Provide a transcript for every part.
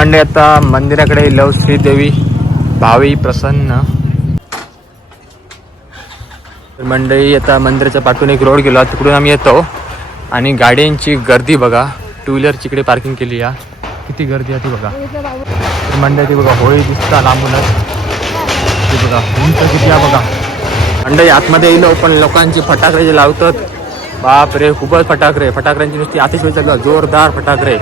मंडळी आता मंदिराकडे लव श्रीदेवी भावी प्रसन्न. मंडळी आता मंदिराच्या पाठून एक रोड गेला, तिकडून आम्ही येतो आणि गाड्यांची गर्दी बघा. टू व्हीलरची इकडे पार्किंग केली आहे. किती गर्दी आहे ती बघा. मंडळी ती बघा होळी दिसता लांबूनच. ती बघा उंच किती आहे बघा. मंडळी आतमध्ये येलो पण लोकांची फटाकडे जे लावतात, बाप रे खूपच फटाकडे. फटाकड्यांची नुसती आतिषबाजी चालू आहे, जोरदार फटाकडे.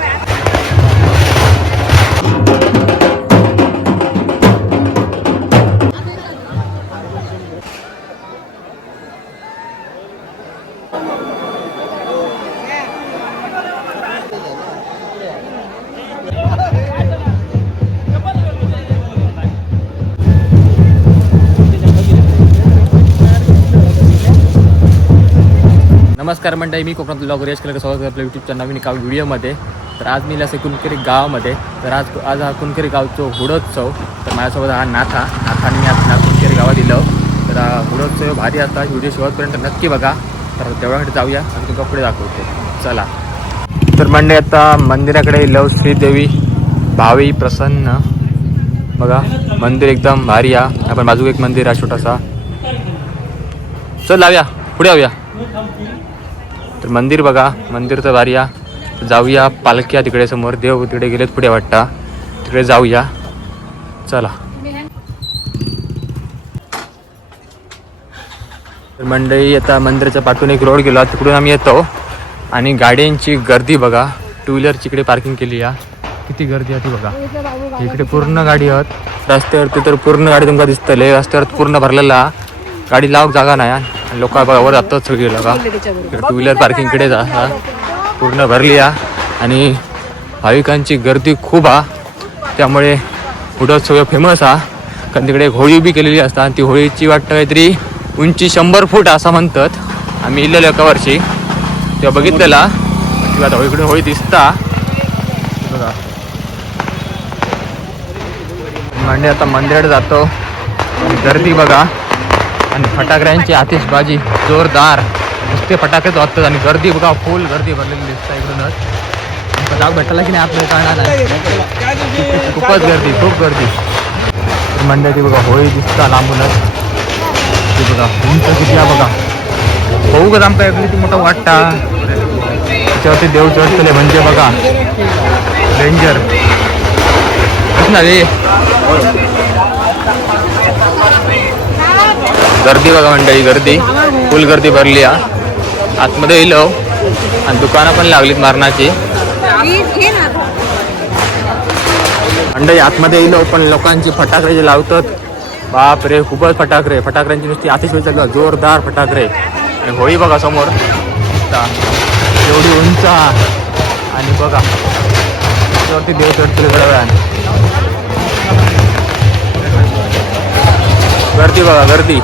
नमस्कार मंडळी, मी कोकणात ब्लॉगर यश केलं स्वागत आपल्या यूट्यूबच्या नवीन एका व्हिडिओमध्ये. तर आज मी असे कुणकेरी गावामध्ये. तर आज हा कुणकेरी गावचं हुडोत्सव. तर माझ्यासोबत हा नाथाने मी आज कुणकेरी गावात दिलं. तर हुडोत्सव भारी असता. व्हिडिओ शेवटपर्यंत नक्की बघा. तर तेवढ्यासाठी जाऊया आणि तुम्ही कपडे दाखवतो, चला. तर मंडळी आता मंदिराकडे लव श्रीदेवी भावी प्रसन्न बघा. मंदिर एकदम भारी आहे. आपण बाजूक एक मंदिर आहे छोटासा. चल लावूया, पुढे जाऊया. तर मंदिर बघा, मंदिर तर भारी आहे. जाऊया. पालख्या तिकडे समोर, देव तिकडे गेलेत पुढे वाटता, तिकडे जाऊया, चला. तर मंडळी आता मंदिराच्या पाठून एक रोड गेला, तिकडून आम्ही येतो आणि गाड्यांची गर्दी बघा. टू व्हीलरची इकडे पार्किंग केली आहे. किती गर्दी आहे ती बघा. इकडे पूर्ण गाडी आहेत रस्त्यावरती. तर पूर्ण गाडी तुमका दिसतले, रस्त्यावर पूर्ण भरलेला. गाडी लावक जागा नाही. लोक बघा वर जातात सगळी लोक. टू व्हीलर पार्किंग इकडे पूर्ण भरली आहे आणि भाविकांची गर्दी खूप आहे. त्यामुळे हुडोत्सव फेमस आहे. कारण तिकडे एक होळी बी केलेली असतात आणि ती होळीची वाटतं काहीतरी उंची 100 फूट असं म्हणतात. आम्ही इलेलो एका वर्षी तेव्हा बघितलेला. आता इकडे होळी दिसता बघा. म्हणजे आता मंदिराकडे जातो. गर्दी बघा आणि फटाकड्यांची आतिषबाजी जोरदार. नुसते फटाकेच वाजतात आणि गर्दी बघा, फुल गर्दी भरलेली दिसतं इकडूनच. जाग भेटायला की नाही आपल्याला कळणार नाही. खूपच गर्दी, खूप गर्दी. मंडळी बघा होळी दिसता लांबूनच. ती बघा उंच किती आहे बघा. होऊ का आमका ऐकली ती मोठा वाटता. त्याच्यावरती देव चढतले म्हणजे बघा डेंजर ना रे. गर्दी बघा मंडळी, गर्दी फुल गर्दी भरली आहे. आतमध्ये येलो आणि दुकानं पण लागलीत मारणाची. मंडळी आतमध्ये येलो पण लोकांची फटाकडे जे लावतात, बाप रे खूपच फटाकडे. फटाकड्यांची नुसती आतिषबाजी चालू आहे, जोरदार फटाकडे. आणि होळी बघा समोर एवढी उंच आणि बघा त्याच्यावरती देव चढतले थोड्या वेळाने. गर्दी बघा, गर्दी.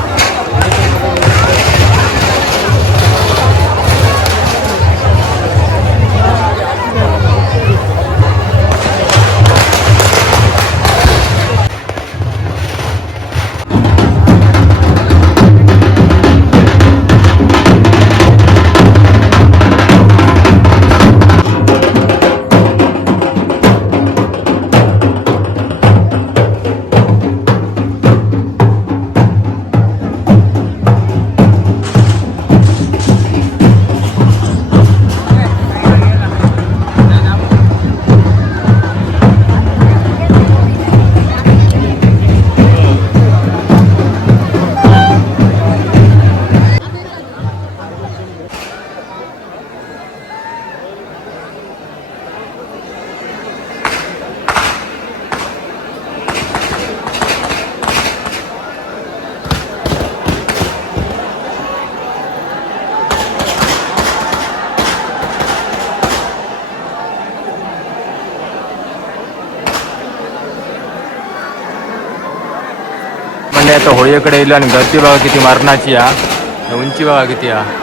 आता होळीकडे येलो आणि गर्दी बघा किती मारणाची आहे. उंची बघा किती आहे.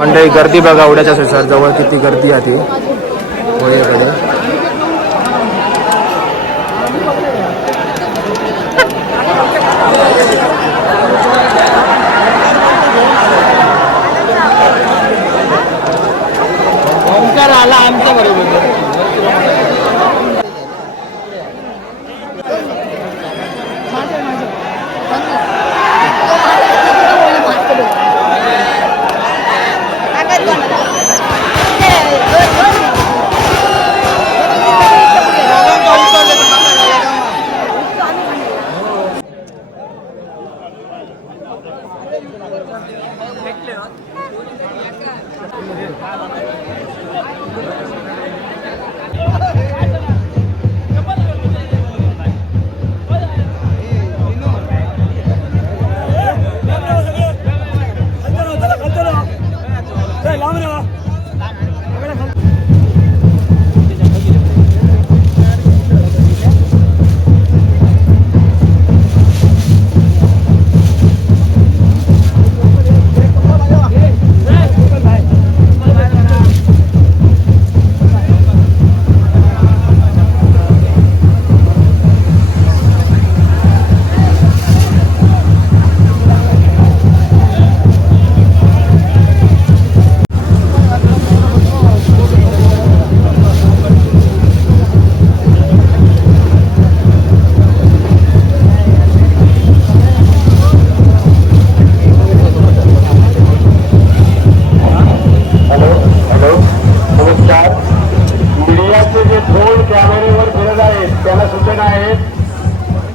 मंडळी गर्दी बघा एवढ्याच असेल सर, जवळ किती गर्दी आहे ती होळीकडे. ओंकार आला आमच्या बरोबर.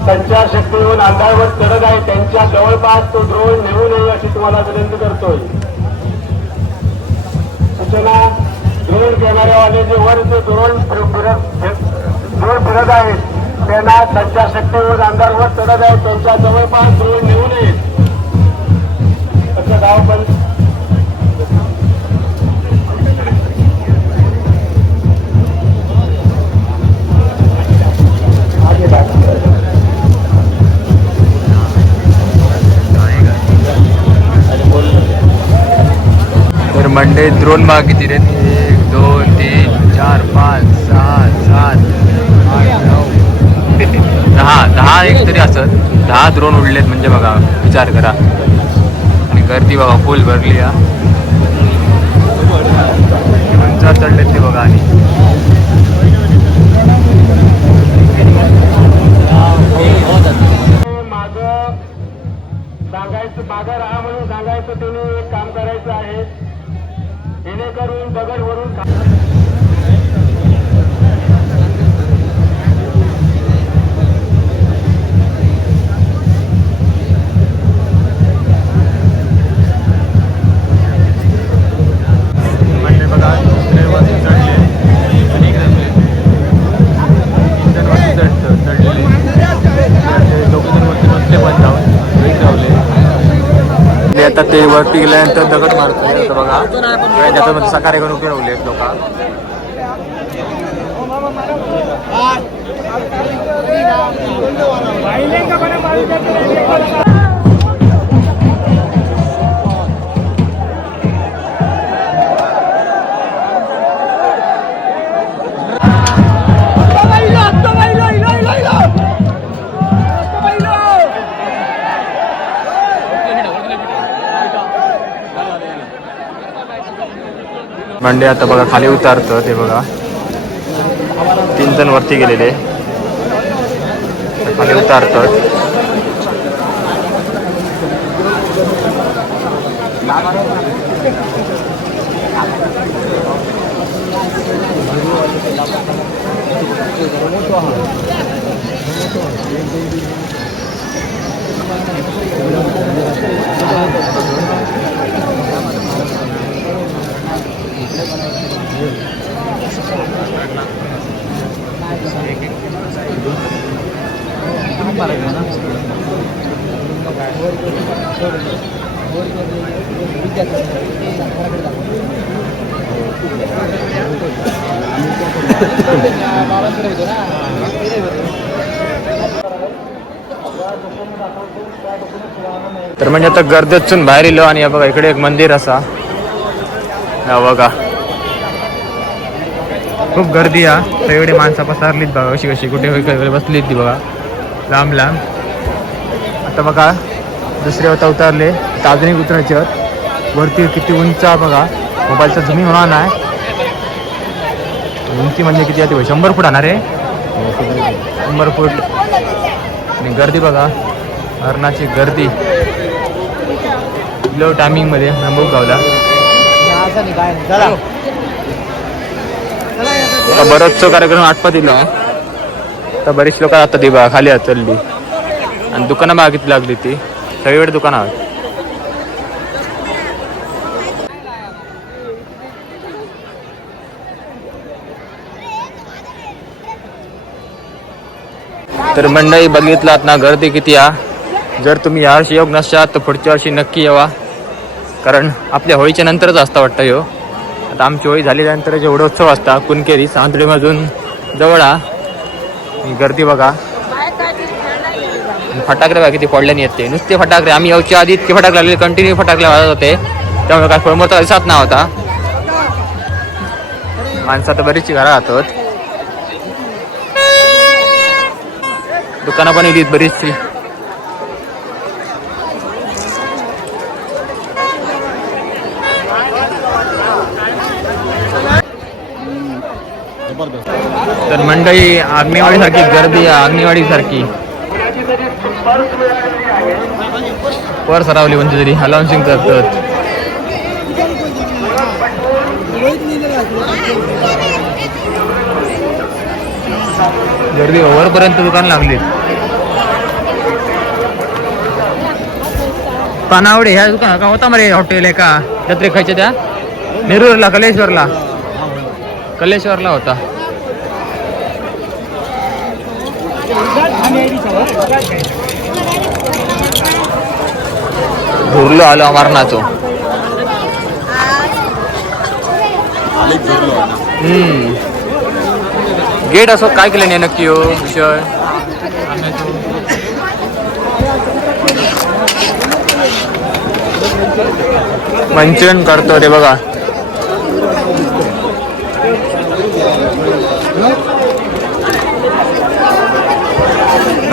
संचारशक्तीहून अंधारवर चढत आहे, त्यांच्या जवळपास तो ड्रोन नेऊ नये अशी तुम्हाला विनंती करतोय. सूचना, ड्रोन कॅमेरेवाले जे वर ते ड्रोन फिरत आहेत त्यांना संचारशक्तीहून अंधारवर चढत आहे, त्यांच्या जवळपास ड्रोन नेऊ नये. त्याचं गाव पण तर मंडे ड्रोन बघा किती रे, 1 2 3 4 5 6 7 8 9 10 एक तरी असत. 10 ड्रोन उडलेत म्हणजे बघा, विचार करा. आणि गर्दी बघा फुल भरली आहे. उंचावर चढलेत ते बघा. आणि मागं राहा म्हणून सांगायचं, त्यांनी एक काम करायचं आहे, जेणेकरून दगडवरून म्हणजे बघा वरती चढले आणि इकडे चढलेले लोक जण वरती बसले पण जाऊन ठेवले. आता ते वरती गेल्यानंतर दगड मारतोय बघा, त्याच्यामध्ये सकाळी करून फिरवले लोक. मंडे आता बघा खाली उतारतं ते बघा. 3 जण वरती गेलेले खाली उतारतात. तर म्हणजे आता गर्दीतून बाहेर इलो आणि बघा इकडे एक मंदिर असा हा बघा खूप गर्दी हा सगळीकडे माणसं पसारलीत बघा कशी कशी कुठे बसलीत ती बघा लांब लांब. आता बघा दुसरे होता उतरले अजूनही उतरायचे आहेत वरती किती उंच बघा मोबाईलचा झुमिंग होणार नाही. उंची म्हणजे किती आहे 100 फूट आणणार आहे 100 फूट. आणि गर्दी बघा हरणाची गर्दी लो टायमिंगमध्ये नंबूक गावला. आता बरंचसं कार्यक्रम आटपात दिला आता बरीच लोक आता ती बघा खाली चलली आणि दुकानं बघा किती लागली ती सगळीकडे दुकानं आहेत. तर मंडळी बघितलात ना गर्दी किती आहे. जर तुम्ही यावर्षी योग नसतात तर पुढच्या वर्षी नक्की यावा कारण आपल्या होळीच्या नंतरच असता वाटतं ह्यो. आता आमची होळी झाल्यानंतर जेवढं उत्सव असता कुणकेरी सावंतवाडीमधून जवळ गर्दी बघा. फटाकडे बघा किती फोडल्याने येते नुसते फटाकडे. आम्ही यावच्या आधी इतके फटाके लागले कंटिन्यू फटाके वाजत होते त्यामुळे काय फळमोरचा दिसत ना होता. माणसं तर बरीचशी घरा राहतात दुकानं पण येतात बरीचशी. तर मंडळी आग्नेवाडी सारखी गर्दी आहे आग्नेवाडी सारखी. पर सरावली म्हणजे तरी अनाउन्सिंग करतात. गर्दी वरपर्यंत दुकान लागली. पानावडे ह्या दुकान का होता मरे हॉटेल आहे का जत्रे खायच्या त्या नेरूरला कलेश्वरला होता. झुरलो आलो अमरनाथो. गेट असो काय केलं नाही नक्की हो विषय. मंचन करतो रे बघा.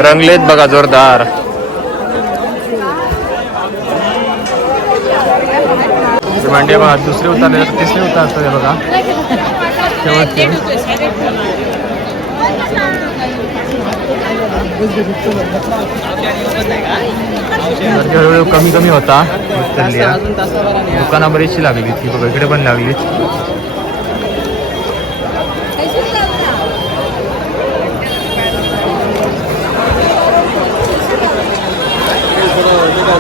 रंगलेत बघा जोरदार. मांडे बघा दुसरे उतारले तिसरे उतारतो बघा शेवटचे. हळूहळू कमी कमी होता दुकानं बरीचशी लागली ती बघा इकडे पण लागली.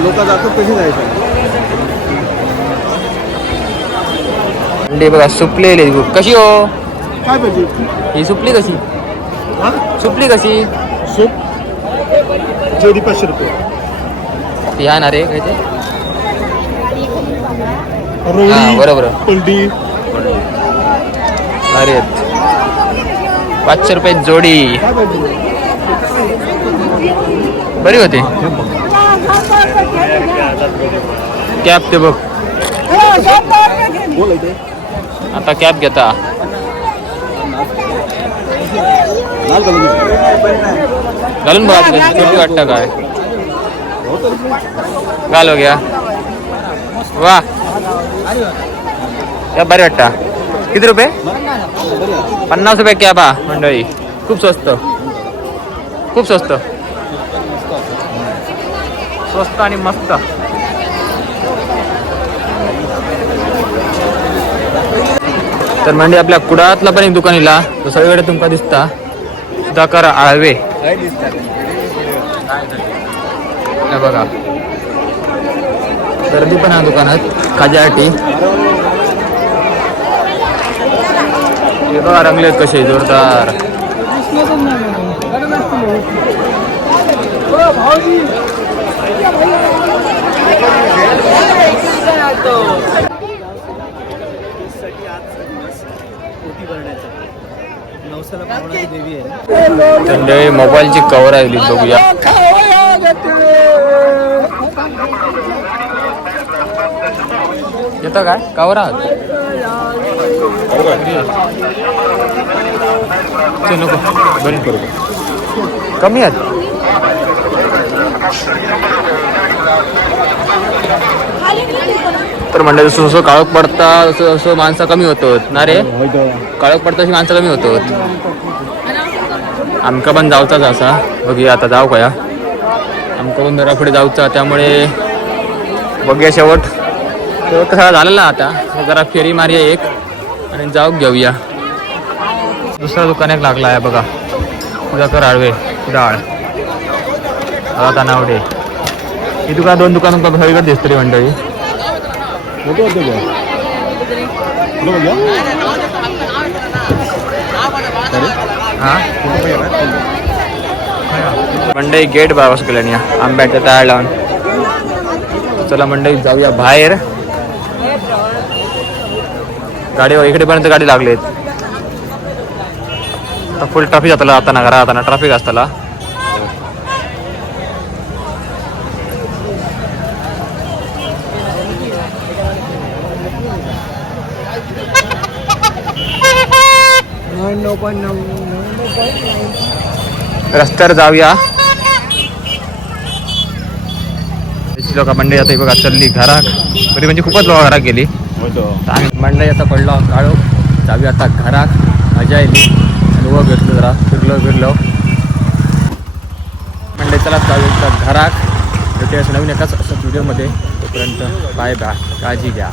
लोक जातात कशी जायचं अंडे बघा सुपलेले कशी हो काय पाहिजे ही सुपली कशी सुपली कशी सूप जोडी 500 रुपये. ती आहे ना रे काय ते रोळी बरोबर पलटी अरे 500 रुपये जोडी काय पाहिजे बरी होती. कॅप ते बघ बोल इथे आता कॅप घेता लाल घालून बघा छोटी वाटतं काय घाल हो गया वा कॅप भारी वाटता. किती रुपये 50 रुपये कॅप हा मंडळी. खूप स्वस्त खूप स्वस्त स्वस्त आणि मस्त. तर म्हणजे आपल्या कुडातला पण एक दुकानीला तो सगळीकडे तुमका दिसता सुधाकर आळवे बघा. गर्दी पण आहे दुकानात खाज्यासाठी. हे बघा रंगलेत कसे जोरदार. त्यांनी मोबाईलची कव्हर आली बघूया. येतं काय कव्हर आहात ते नको बंद करू कमी आहेत. तर म्हणजे जसं जसं काळोख पडता तसं जसं माणसं कमी होतात ना रे. काळोख पडता अशी माणसं कमी होतात. आमका पण जाऊचाच असा बघूया आता जाऊ का या आमका पण जरा पुढे जाऊचा त्यामुळे बघूया शेवट सगळा झालेला आता जरा फेरी मारूया एक आणि जाऊ घेऊया. दुसरा दुकान एक लागला आहे बघा सुधाकर आळवे डाळ आता नावडे ही दुकान दोन दुकान सगळीकडे दिसतली मंडळी. मोठं होतं का हां मंडई गेट बाबास केल्याने आंब्याच्या ताळ लावून. चला मंडई जाऊया बाहेर. गाडी इकडेपर्यंत गाडी लागलीत. फुल ट्रॅफिक जातला आता ना घरा आता ट्रॅफिक असताला. रस्त्यावर जाऊया. लोक मंडई आता बघा चालली घरात तरी म्हणजे खूपच लोक घरात गेली. आम्ही मंडई आता पडलो काळो जाऊया आता घरात. मजा येईल अनुभव घेतलो जरा फिरलो मंडई चला जाऊया घरात. भेटूया नवीन एकाच असं व्हिडिओमध्ये. तोपर्यंत बाय बाय काळजी घ्या.